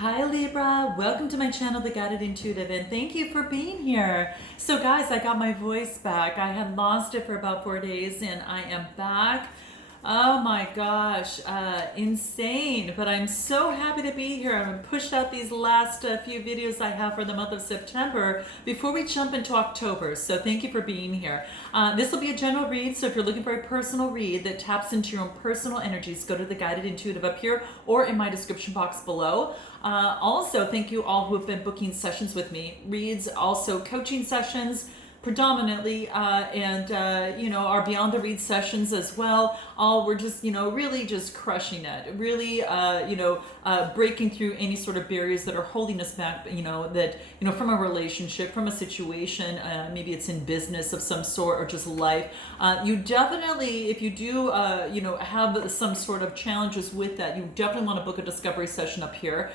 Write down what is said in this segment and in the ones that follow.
Hi Libra, welcome to my channel, The Guided Intuitive, and thank you for being here. So guys, I got my voice back. I had lost it for about 4 days and I am back. Oh my gosh, insane, but I'm so happy to be here. I'm pushed out these last few videos I have for the month of September before we jump into October, so thank you for being here. This will be a general read, so if you're looking for a personal read that taps into your own personal energies, go to the Guided Intuitive up here or in my description box below. Also, thank you all who have been booking sessions with me, reads, also coaching sessions, predominantly, and our Beyond the Read sessions as well. All we're just, really just crushing it, really, breaking through any sort of barriers that are holding us back, from a relationship, from a situation, maybe it's in business of some sort or just life. You definitely, if you do, have some sort of challenges with that, you definitely want to book a discovery session up here.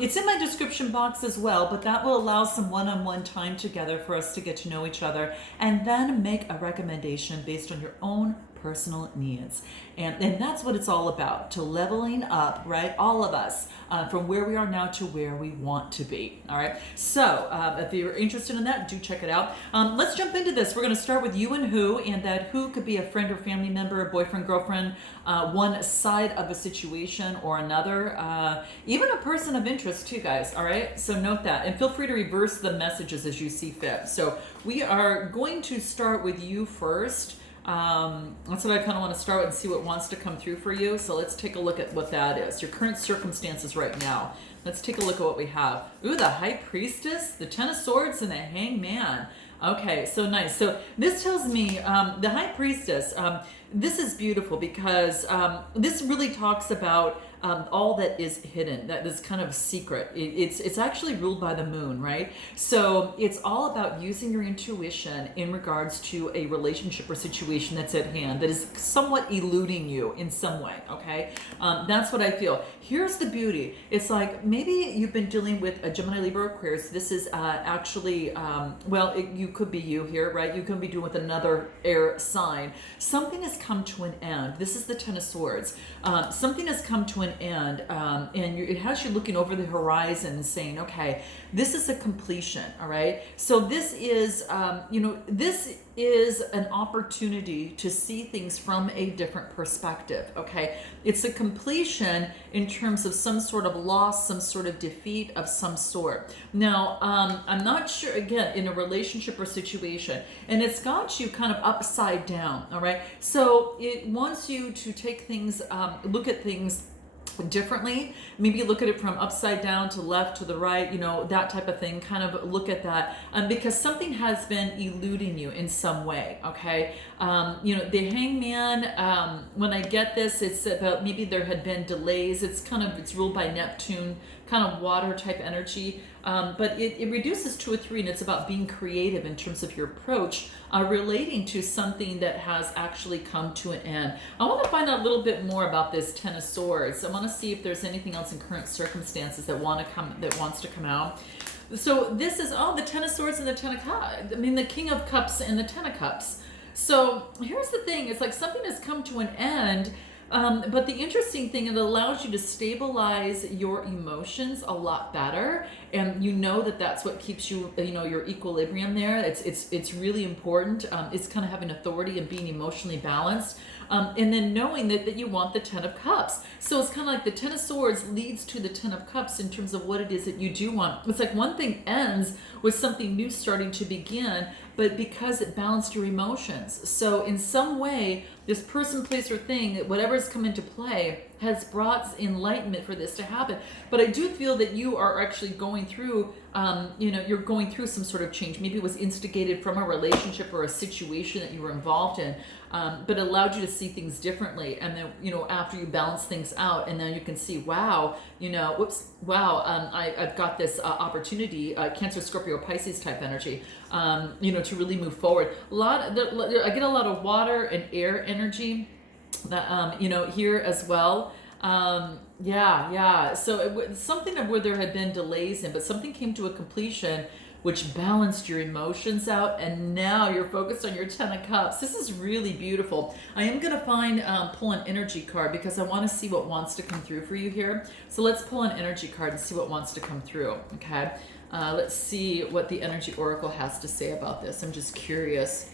It's in my description box as well, but that will allow some one-on-one time together for us to get to know each other and then make a recommendation based on your own personal needs. And that's what it's all about, to leveling up, right? All of us, from where we are now to where we want to be. All right. So if you're interested in that, do check it out. Let's jump into this. We're going to start with you and who, and that who could be a friend or family member, boyfriend, girlfriend, one side of a situation or another, even a person of interest too, guys. All right. So note that, and feel free to reverse the messages as you see fit. So we are going to start with you first. That's what I kind of want to start with and see what wants to come through for you. So let's take a look at what that is. Your current circumstances right now. Let's take a look at what we have. Ooh, the High Priestess, the Ten of Swords, and the Hangman. Okay, so nice. So this tells me the High Priestess, this is beautiful because this really talks about all that is hidden, that is kind of secret. It's actually ruled by the moon, right? So it's all about using your intuition in regards to a relationship or situation that's at hand that is somewhat eluding you in some way, okay? That's what I feel. Here's the beauty. It's like maybe you've been dealing with a Gemini, Libra, Aquarius. This is actually, you could be you here, right? You could be doing with another air sign. Something has come to an end. This is the Ten of Swords. Something has come to an end, and it has you looking over the horizon and saying, okay, this is a completion. All right. So this is, this is an opportunity to see things from a different perspective. Okay. It's a completion in terms of some sort of loss, some sort of defeat of some sort. Now, I'm not sure, again, in a relationship or situation, and it's got you kind of upside down. All right. So it wants you to take things, look at things differently, maybe look at it from upside down to left to the right, that type of thing. Kind of look at that, because something has been eluding you in some way. Okay. The Hangman, when I get this, it's about maybe there had been delays. It's ruled by Neptune, kind of water type energy. But it reduces to a 3, and it's about being creative in terms of your approach, relating to something that has actually come to an end. I want to find out a little bit more about this Ten of Swords. I want to see if there's anything else in current circumstances that wants to come out. So this is the Ten of Swords and the Ten of Cups. The King of Cups and the Ten of Cups. So here's the thing: it's like something has come to an end. But the interesting thing, it allows you to stabilize your emotions a lot better, and that's what keeps you, your equilibrium there. It's really important. It's kind of having authority and being emotionally balanced, and then knowing that you want the Ten of Cups. So it's kind of like the Ten of Swords leads to the Ten of Cups in terms of what it is that you do want. It's like one thing ends with something new starting to begin, but because it balanced your emotions. So in some way, this person, place, or thing, whatever's come into play, has brought enlightenment for this to happen. But I do feel that you are actually going through, you're going through some sort of change. Maybe it was instigated from a relationship or a situation that you were involved in, but it allowed you to see things differently. And then, after you balance things out, and then you can see, wow, I've got this opportunity, Cancer, Scorpio, Pisces type energy, to really move forward. I get a lot of water and air energy, here as well. So something of where there had been delays in, but something came to a completion which balanced your emotions out, and now you're focused on your 10 of Cups. This is really beautiful. I am going to pull an energy card because I want to see what wants to come through for you here. So let's pull an energy card and see what wants to come through, okay? Let's see what the energy oracle has to say about this. I'm just curious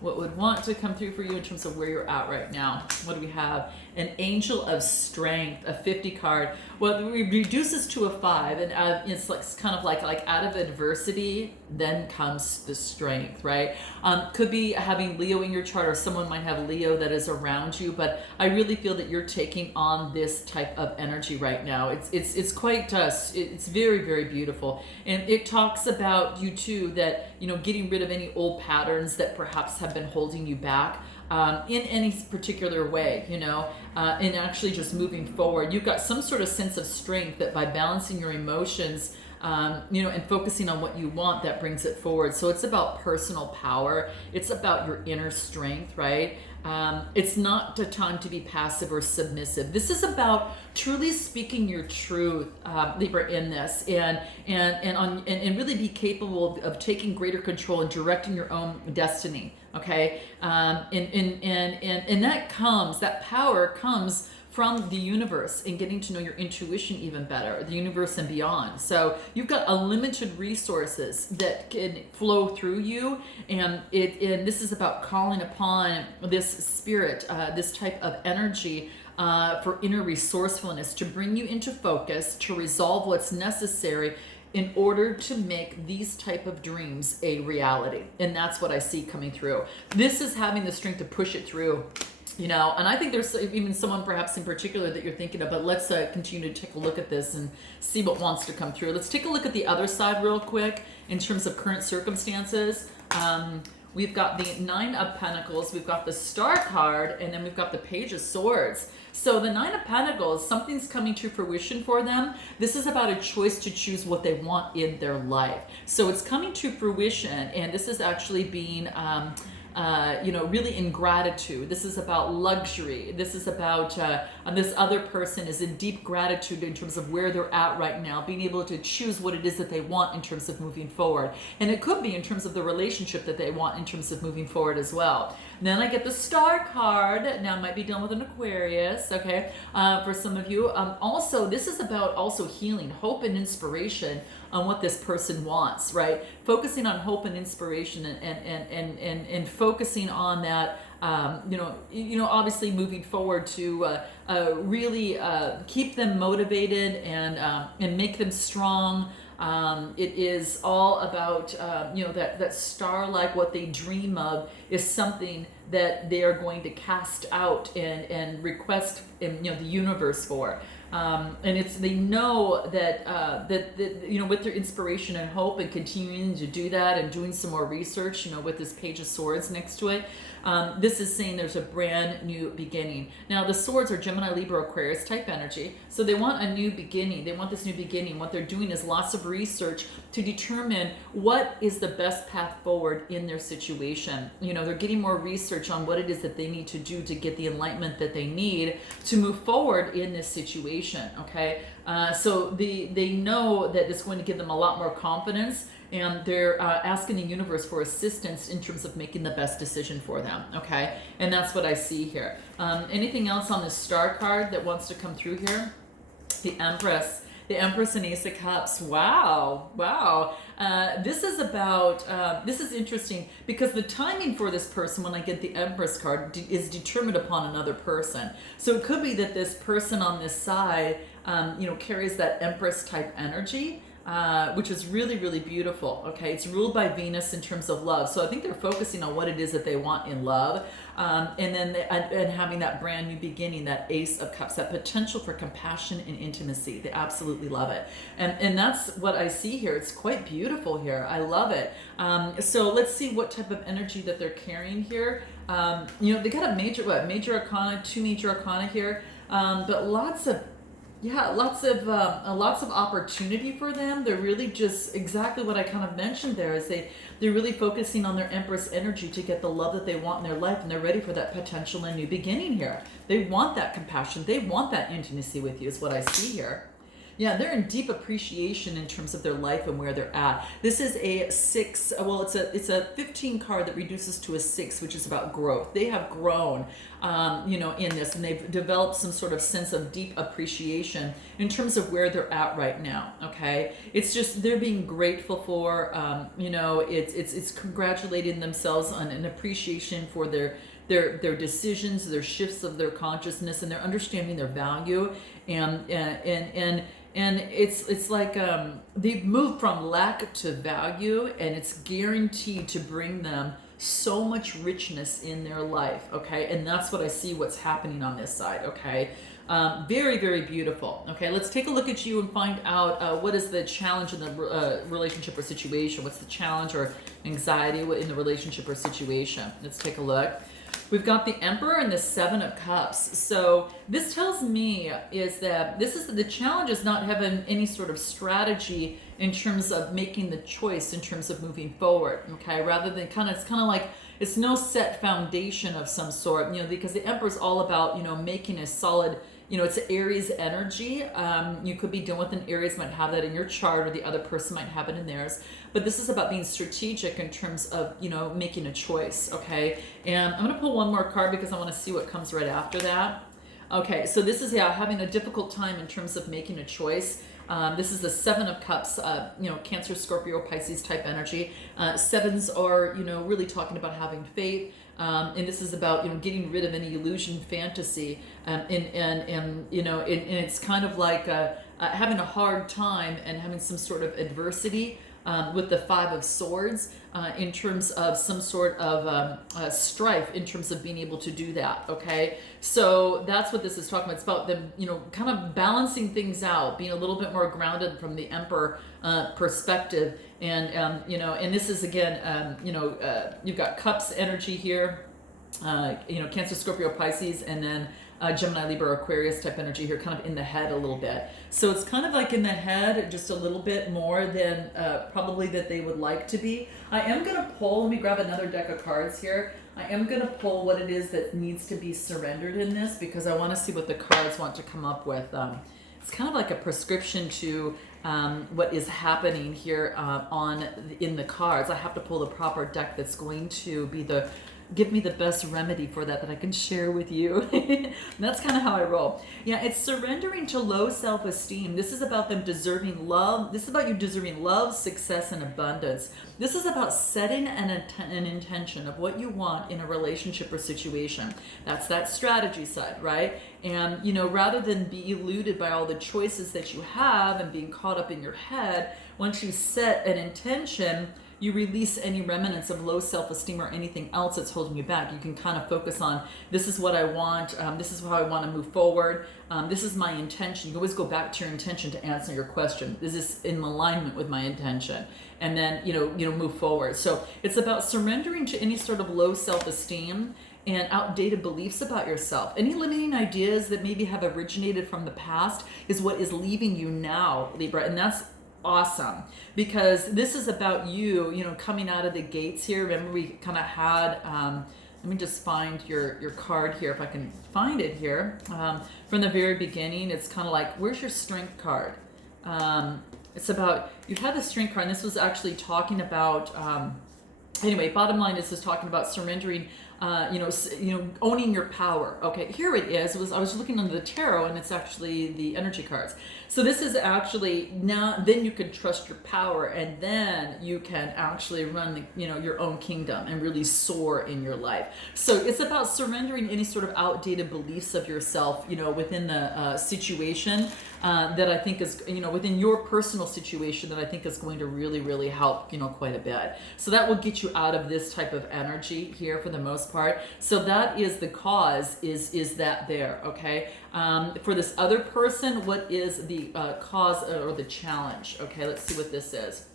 what would want to come through for you in terms of where you're at right now. What do we have? An Angel of Strength, a 50 card. Well, we reduce this to a 5, and it's like kind of like out of adversity, then comes the strength, right? Could be having Leo in your chart, or someone might have Leo that is around you, but I really feel that you're taking on this type of energy right now. It's quite, it's very, very beautiful. And it talks about you too, that, you know, getting rid of any old patterns that perhaps have been holding you back. In any particular way, you know, and actually just moving forward. You've got some sort of sense of strength that by balancing your emotions, you know, and focusing on what you want, that brings it forward. So it's about personal power. It's about your inner strength, right? It's not a time to be passive or submissive. This is about truly speaking your truth, Libra, in this, and really be capable of taking greater control and directing your own destiny. Okay, and that power comes from the universe and getting to know your intuition even better, the universe and beyond. So you've got unlimited resources that can flow through you, and this is about calling upon this spirit, this type of energy for inner resourcefulness, to bring you into focus, to resolve what's necessary in order to make these type of dreams a reality. And that's what I see coming through. This is having the strength to push it through, you know, and I think there's even someone perhaps in particular that you're thinking of, but let's continue to take a look at this and see what wants to come through. Let's take a look at the other side real quick in terms of current circumstances. We've got the 9 of Pentacles, we've got the Star card, and then we've got the Page of Swords. So the 9 of Pentacles, something's coming to fruition for them. This is about a choice to choose what they want in their life. So it's coming to fruition, and this is actually being you know, really in gratitude. This is about luxury. This is about this other person is in deep gratitude in terms of where they're at right now, being able to choose what it is that they want in terms of moving forward. And it could be in terms of the relationship that they want in terms of moving forward as well. And then I get the Star card. Now I might be dealing with an Aquarius, okay, for some of you. Also, this is about also healing, hope and inspiration on what this person wants, right? Focusing on hope and inspiration, and focusing on that, you know, obviously moving forward to really keep them motivated and make them strong. It is all about, you know, that star, like what they dream of is something that they are going to cast out and request in, you know, the universe for. And they know that you know, with their inspiration and hope and continuing to do that and doing some more research, you know, with this Page of Swords next to it, this is saying there's a brand new beginning. Now the swords are Gemini, Libra, Aquarius type energy. So they want a new beginning. They want this new beginning. What they're doing is lots of research to determine what is the best path forward in their situation. You know, they're getting more research on what it is that they need to do to get the enlightenment that they need to move forward in this situation. Okay, so they know that it's going to give them a lot more confidence, and they're asking the universe for assistance in terms of making the best decision for them. Okay, and that's what I see here. Anything else on this Star card that wants to come through here? The Empress. The Empress and Ace of Cups. Wow. This is about, this is interesting because the timing for this person, when I get the Empress card, is determined upon another person. So it could be that this person on this side, you know, carries that Empress type energy, which is really, really beautiful. Okay, it's ruled by Venus in terms of love. So I think they're focusing on what it is that they want in love. And then and having that brand new beginning, that Ace of Cups, that potential for compassion and intimacy. They absolutely love it. And that's what I see here. It's quite beautiful here. I love it. So let's see what type of energy that they're carrying here. You know, they got a major arcana, 2 major arcana here, but lots of opportunity for them. They're really just exactly what I kind of mentioned there, is they're really focusing on their Empress energy to get the love that they want in their life, and they're ready for that potential and new beginning here. They want that compassion. They want that intimacy with you, is what I see here. Yeah, they're in deep appreciation in terms of their life and where they're at. This is a 6. Well, it's a 15 card that reduces to a 6, which is about growth. They have grown, in this, and they've developed some sort of sense of deep appreciation in terms of where they're at right now. Okay, it's just they're being grateful for. It's congratulating themselves on an appreciation for their decisions, their shifts of their consciousness, and their understanding their value, and it's like they've moved from lack to value, and it's guaranteed to bring them so much richness in their life. Okay, and that's what I see what's happening on this side. Okay, very, very beautiful. Okay, let's take a look at you and find out what is the challenge in the relationship or situation. What's the challenge or anxiety in the relationship or situation? Let's take a look. We've got the Emperor and the 7 of Cups. So this tells me is that the challenge is not having any sort of strategy in terms of making the choice in terms of moving forward. Okay, rather than it's kind of like it's no set foundation of some sort. Because the Emperor is all about making a solid. It's Aries energy. You could be dealing with an Aries, might have that in your chart, or the other person might have it in theirs. But this is about being strategic in terms of, making a choice, okay? And I'm going to pull one more card because I want to see what comes right after that. Okay, so this is, having a difficult time in terms of making a choice. This is the 7 of Cups, Cancer, Scorpio, Pisces type energy. 7s are, really talking about having faith. And this is about getting rid of any illusion, fantasy, and it's kind of like having a hard time and having some sort of adversity with the 5 of Swords in terms of some sort of strife in terms of being able to do that. Okay, so that's what this is talking about. It's about them, kind of balancing things out, being a little bit more grounded from the Emperor perspective. And and this is again, you've got Cups energy here, Cancer, Scorpio, Pisces, and then Gemini, Libra, Aquarius type energy here, kind of in the head a little bit. So it's kind of like in the head just a little bit more than probably that they would like to be. I am going to pull, let me grab another deck of cards here. I am going to pull what it is that needs to be surrendered in this, because I want to see what the cards want to come up with. It's kind of like a prescription to what is happening here in the cards. I have to pull the proper deck that's going to be give me the best remedy for that I can share with you. That's kind of how I roll. Yeah, it's surrendering to low self-esteem. This is about them deserving love. This is about you deserving love, success, and abundance. This is about setting an intention of what you want in a relationship or situation. That's that strategy side, right? And, rather than be eluded by all the choices that you have and being caught up in your head, once you set an intention, you release any remnants of low self-esteem or anything else that's holding you back. You can kind of focus on, this is what I want, this is how I want to move forward, this is my intention. You always go back to your intention to answer your question. Is this in alignment with my intention? And then, move forward. So it's about surrendering to any sort of low self-esteem and outdated beliefs about yourself. Any limiting ideas that maybe have originated from the past is what is leaving you now, Libra. And that's awesome, because this is about you, coming out of the gates here. Remember, we kind of had, let me just find your card here, if I can find it here. From the very beginning, it's kind of like, where's your strength card? It's about, you had the strength card, and this was actually talking about, anyway, bottom line is talking about surrendering, owning your power. Okay, here it is. I was looking under the tarot, and it's actually the energy cards. So this is actually now, then you can trust your power, and then you can actually run your own kingdom and really soar in your life. So it's about surrendering any sort of outdated beliefs of yourself, within the situation that I think is, within your personal situation that I think is going to really, really help, quite a bit. So that will get you out of this type of energy here for the most part. So that is the cause, is that there, okay? For this other person, what is the cause or the challenge? Okay, let's see what this is.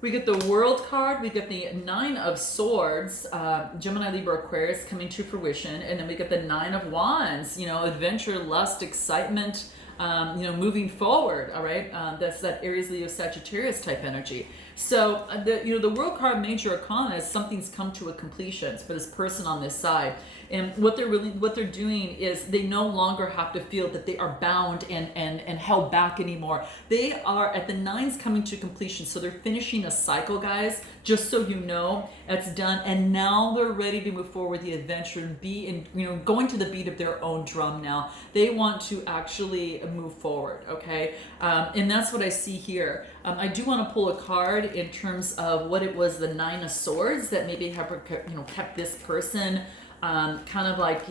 We get the World card, we get the 9 of Swords, Gemini, Libra, Aquarius coming to fruition, and then we get the 9 of Wands, adventure, lust, excitement, moving forward, all right? That's that Aries, Leo, Sagittarius type energy. So the World card, major arcana, is something's come to a completion for this person on this side. And what they're doing is they no longer have to feel that they are bound and held back anymore. They are at the nines coming to completion. So they're finishing a cycle, guys, just so you know, it's done. And now they're ready to move forward the adventure and be in, going to the beat of their own drum now. They want to actually move forward, okay? And that's what I see here. I do want to pull a card in terms of what it was, the Nine of Swords, that maybe have kept this person kind of like,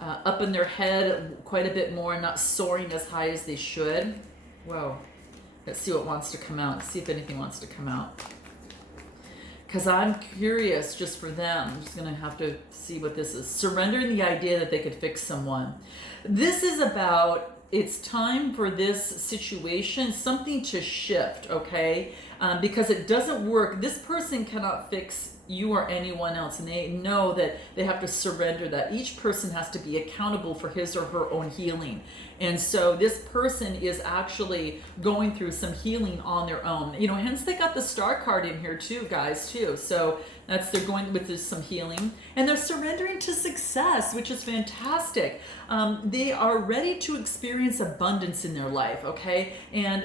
up in their head quite a bit more, not soaring as high as they should. Whoa. Let's see what wants to come out. Let's see if anything wants to come out. Because I'm curious just for them. I'm just going to have to see what this is. Surrendering the idea that they could fix someone. This is about, it's time for this situation, something to shift, okay? Because it doesn't work. This person cannot fix you or anyone else, and they know that they have to surrender that. Each person has to be accountable for his or her own healing. And so this person is actually going through some healing on their own. Hence they got the Star card in here too, guys, too. So they're going with this, some healing, and they're surrendering to success, which is fantastic. They are ready to experience abundance in their life, okay? And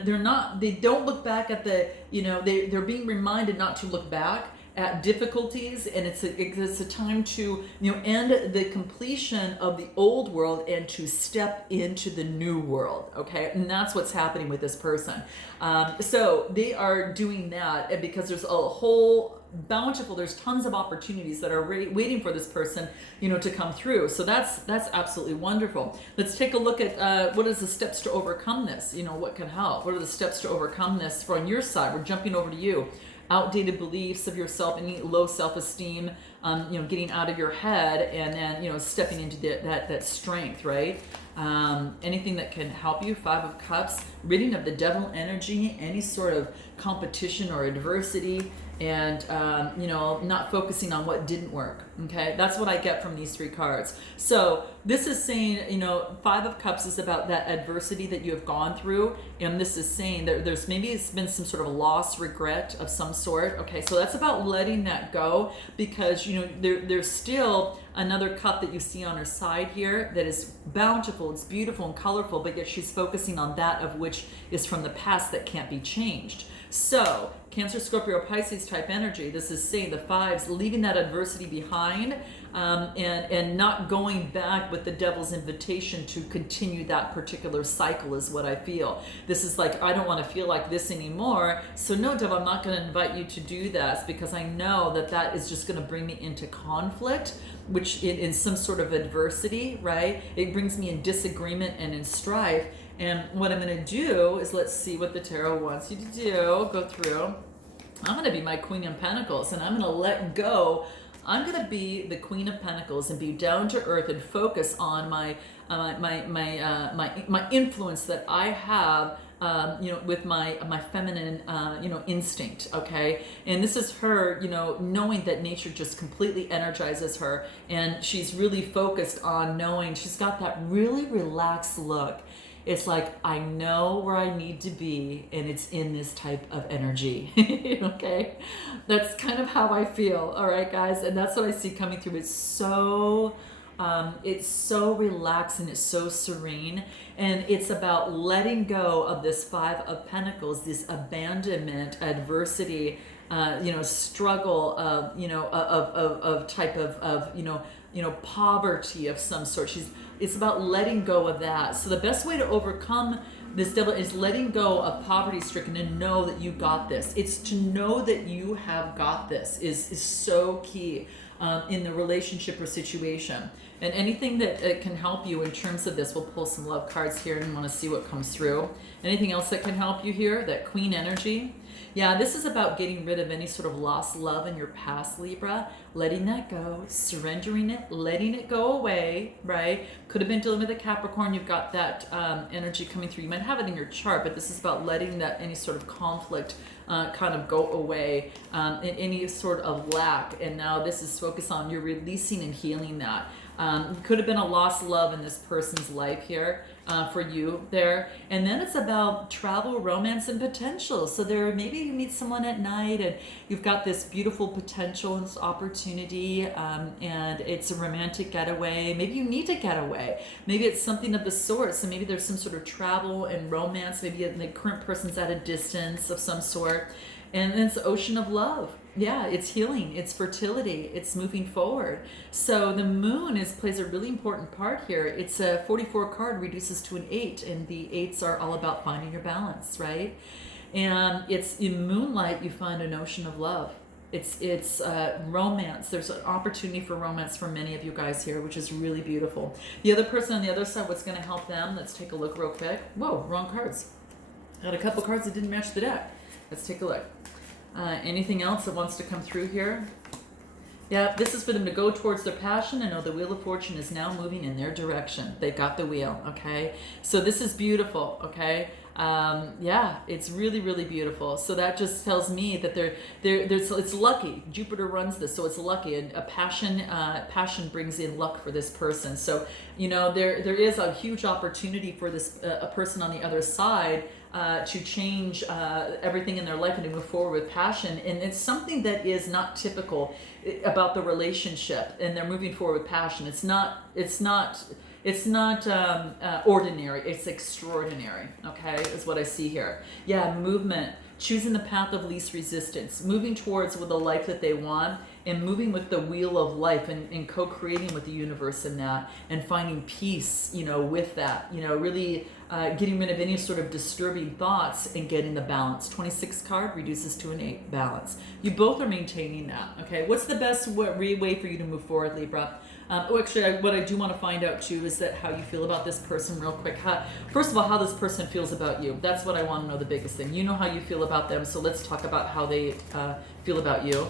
they don't look back at they're being reminded not to look back at difficulties, and it's a time to end the completion of the old world and to step into the new world, okay? And that's what's happening with this person. So they are doing that because there's a whole there's tons of opportunities that are waiting for this person to come through. So that's absolutely wonderful. Let's take a look at what is the steps to overcome this. What can help? What are the steps to overcome this from your side? We're jumping over to you. Outdated beliefs of yourself, any low self-esteem, getting out of your head, and then stepping into that strength, right? Anything that can help you. Five of Cups, ridding of the devil energy, any sort of competition or adversity, and not focusing on what didn't work. Okay, that's what I get from these three cards. So this is saying, Five of Cups is about that adversity that you have gone through, and this is saying that there's maybe it's been some sort of loss, regret of some sort. Okay, so that's about letting that go, because there's still another cup that you see on her side here that is bountiful, it's beautiful and colorful, but yet she's focusing on that of which is from the past that can't be changed. So Cancer, Scorpio, Pisces type energy, this is saying the fives, leaving that adversity behind, and not going back with the devil's invitation to continue that particular cycle is what I feel. This is like, I don't want to feel like this anymore. So no, devil, I'm not going to invite you to do that, because I know that is just going to bring me into conflict, which in some sort of adversity, right? It brings me in disagreement and in strife. And what I'm going to do is, let's see what the tarot wants you to do. Go through. I'm going to be my Queen of Pentacles, and I'm going to let go. I'm going to be the Queen of Pentacles and be down to earth and focus on my influence that I have, with my feminine, instinct. Okay. And this is her, knowing that nature just completely energizes her, and she's really focused on knowing she's got that really relaxed look. It's like, I know where I need to be, and it's in this type of energy. Okay? That's kind of how I feel. All right, guys? And that's what I see coming through. It's so relaxed, and it's so serene. And it's about letting go of this Five of Pentacles, this abandonment, adversity, struggle of type of poverty of some sort. It's about letting go of that. So the best way to overcome this devil is letting go of poverty stricken and know that you got this. It's to know that you have got this is so key in the relationship or situation. And anything that can help you in terms of this, we'll pull some love cards here and want to see what comes through. Anything else that can help you here? That Queen energy. Yeah, this is about getting rid of any sort of lost love in your past, Libra, letting that go, surrendering it, letting it go away, right? Could have been dealing with a Capricorn. You've got that energy coming through. You might have it in your chart, but this is about letting that any sort of conflict kind of go away, any sort of lack. And now this is focused on you're releasing and healing that. Could have been a lost love in this person's life here. for you there. And then it's about travel, romance, and potential. So there, maybe you meet someone at night and you've got this beautiful potential and this opportunity, and it's a romantic getaway. Maybe you need to get away. Maybe it's something of the sort. So maybe there's some sort of travel and romance. Maybe the current person's at a distance of some sort. And then it's the ocean of love. Yeah, it's healing, it's fertility, it's moving forward. So the moon plays a really important part here. It's a 44 card, reduces to an 8, and the 8s are all about finding your balance, right? And it's in moonlight, you find an ocean of love. It's romance. There's an opportunity for romance for many of you guys here, which is really beautiful. The other person on the other side, what's going to help them? Let's take a look real quick. Whoa, wrong cards. Got a couple cards that didn't match the deck. Let's take a look. Anything else that wants to come through here? Yeah, this is for them to go towards their passion and know the wheel of fortune is now moving in their direction. They've got the wheel, okay? So this is beautiful, okay? Yeah, it's really, really beautiful. So that just tells me that it's lucky. Jupiter runs this, so it's lucky. And a passion brings in luck for this person. So, you know, there is a huge opportunity for this a person on the other side to change everything in their life and to move forward with passion. And it's something that is not typical about the relationship, and they're moving forward with passion. It's not ordinary, it's extraordinary, okay, is what I see here. Yeah, movement, choosing the path of least resistance, moving towards with the life that they want, and moving with the wheel of life, and co-creating with the universe in that, and finding peace, you know, with that, you know, really getting rid of any sort of disturbing thoughts and getting the balance. 26 card reduces to an 8, balance. You both are maintaining that, okay? What's the best way for you to move forward, Libra? Actually, what I do want to find out too is that how you feel about this person real quick. First of all, how this person feels about you. That's what I want to know, the biggest thing. You know how you feel about them, so let's talk about how they feel about you.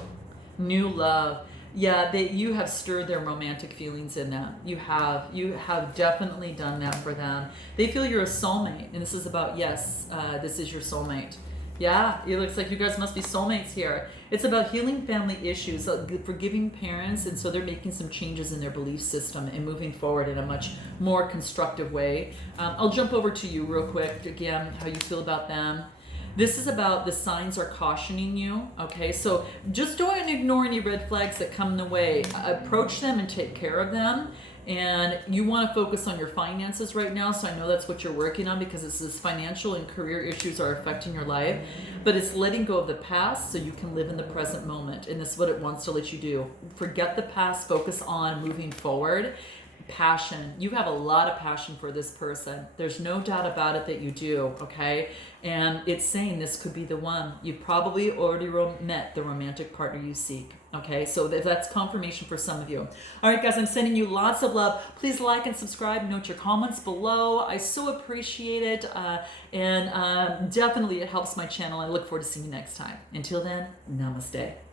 New love. Yeah, you have stirred their romantic feelings in them. You have definitely done that for them. They feel you're a soulmate, and this is about, yes, this is your soulmate. Yeah, it looks like you guys must be soulmates here. It's about healing family issues, forgiving parents, and so they're making some changes in their belief system and moving forward in a much more constructive way. I'll jump over to you real quick, again, how you feel about them. This is about the signs are cautioning you, okay? So just don't ignore any red flags that come in the way. Approach them and take care of them. And you want to focus on your finances right now, so I know that's what you're working on, because it's this financial and career issues are affecting your life. But it's letting go of the past so you can live in the present moment, and this is what it wants to let you do. Forget the past, focus on moving forward. Passion. You have a lot of passion for this person. There's no doubt about it that you do, okay? And it's saying this could be the one. You probably already met the romantic partner you seek, okay? So that's confirmation for some of you. All right, guys, I'm sending you lots of love. Please like and subscribe. Note your comments below. I so appreciate it. And definitely it helps my channel. I look forward to seeing you next time. Until then, namaste.